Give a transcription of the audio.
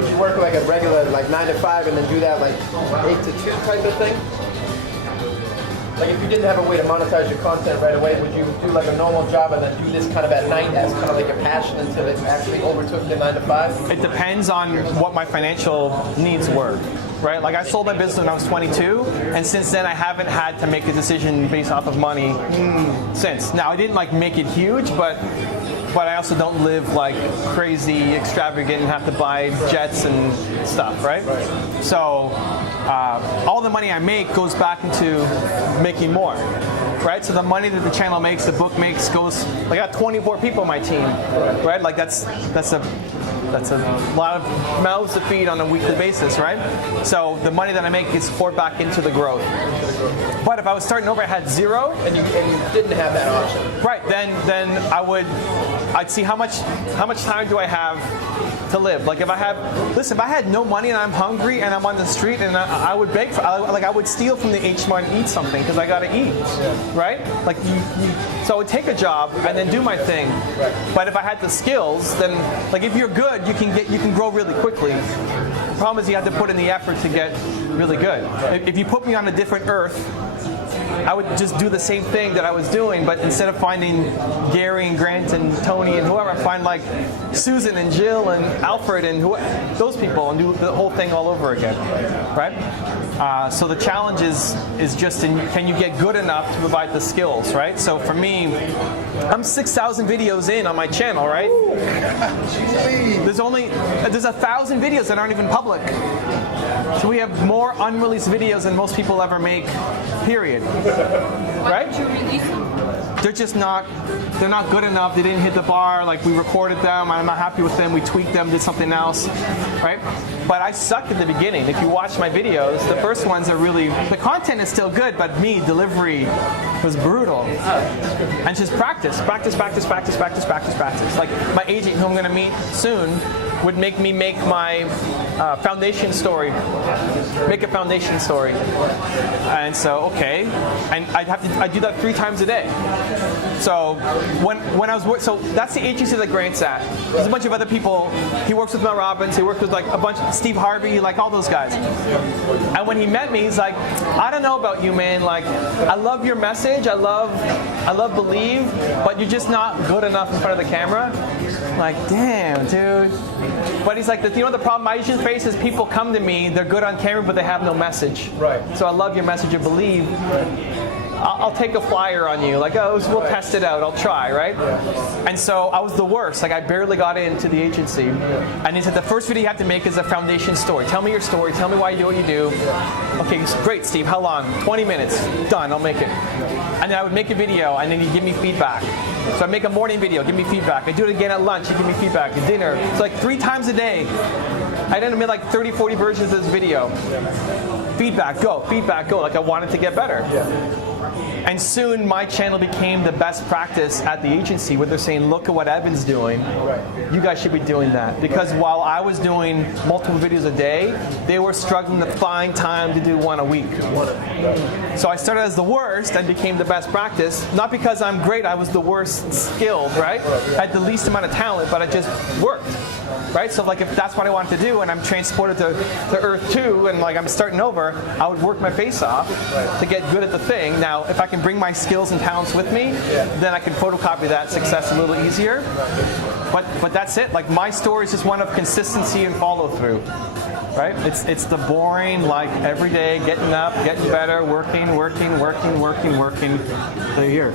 would you work like a regular, like 9 to 5 and then do that like 8 to 2 type of thing? Like if you didn't have a way to monetize your content right away, would you do like a normal job and then do this kind of at night as kind of like a passion until it actually overtook the 9 to 5? It depends on what my financial needs were, right? Like I sold my business when I was 22, and since then I haven't had to make a decision based off of money since. Now I didn't like make it huge, but I also don't live like crazy, extravagant, and have to buy jets and stuff, right? So all the money I make goes back into making more, right? So the money that the channel makes, the book makes, goes. I got 24 people on my team, right? Like that's a lot of mouths to feed on a weekly basis, right? So the money that I make gets poured back into the growth. But if I was starting over, I had zero, and you didn't have that option, right? Then I'd see how much time do I have to live. Like if I had no money and I'm hungry and I'm on the street and I would beg for, I would steal from the H Mart and eat something because I gotta eat, right? Like so I would take a job and then do my thing. But if I had the skills, then like if you're good, you can grow really quickly. The problem is you have to put in the effort to get really good. If you put me on a different earth, I would just do the same thing that I was doing, but instead of finding Gary and Grant and Tony and whoever, I find like Susan and Jill and Alfred and those people and do the whole thing all over again, right? So the challenge is just can you get good enough to provide the skills, right? So for me, I'm 6,000 videos in on my channel, right? There's 1,000 videos that aren't even public. So we have more unreleased videos than most people ever make, period. Right? Why don't you release them? They're not good enough. They didn't hit the bar. Like we recorded them. I'm not happy with them. We tweaked them, did something else, right? But I sucked at the beginning. If you watch my videos, the first ones are the content is still good, but delivery was brutal. And just practice. Like my agent, who I'm going to meet soon, would make me make my foundation story. Make a foundation story. And so, okay. And I'd do that 3 times a day. So when I was so that's the agency that Grant's at. There's a bunch of other people. He works with Mel Robbins. He works with like a bunch of Steve Harvey, like all those guys. And when he met me, he's like, I don't know about you, man. Like, I love your message. I love Believe, but you're just not good enough in front of the camera. I'm like, damn, dude. But he's like, the problem I usually face is people come to me, they're good on camera, but they have no message. Right. So I love your message of Believe. I'll take a flyer on you, like, oh, we'll test it out, I'll try, right? And so I was the worst, like I barely got into the agency. And he said, the first video you have to make is a foundation story. Tell me your story, tell me why you do what you do. Okay, great, Steve, how long? 20 minutes, done, I'll make it. And then I would make a video, and then he'd give me feedback. So I'd make a morning video, give me feedback. I'd do it again at lunch, he'd give me feedback, at dinner. It's like 3 times a day. I then made like 30, 40 versions of this video. Feedback, go, like I wanted to get better. And soon my channel became the best practice at the agency, where they're saying, look at what Evan's doing. You guys should be doing that. Because while I was doing multiple videos a day, they were struggling to find time to do 1 a week. So I started as the worst and became the best practice. Not because I'm great, I was the worst skilled, right? I had the least amount of talent, but it just worked. Right? So like if that's what I wanted to do and I'm transported to Earth 2 and like I'm starting over, I would work my face off to get good at the thing. Now, if I can bring my skills and talents with me, then I can photocopy that success a little easier. But that's it. Like my story is just one of consistency and follow through. Right? It's the boring, like every day, getting up, getting better, working, till you're here.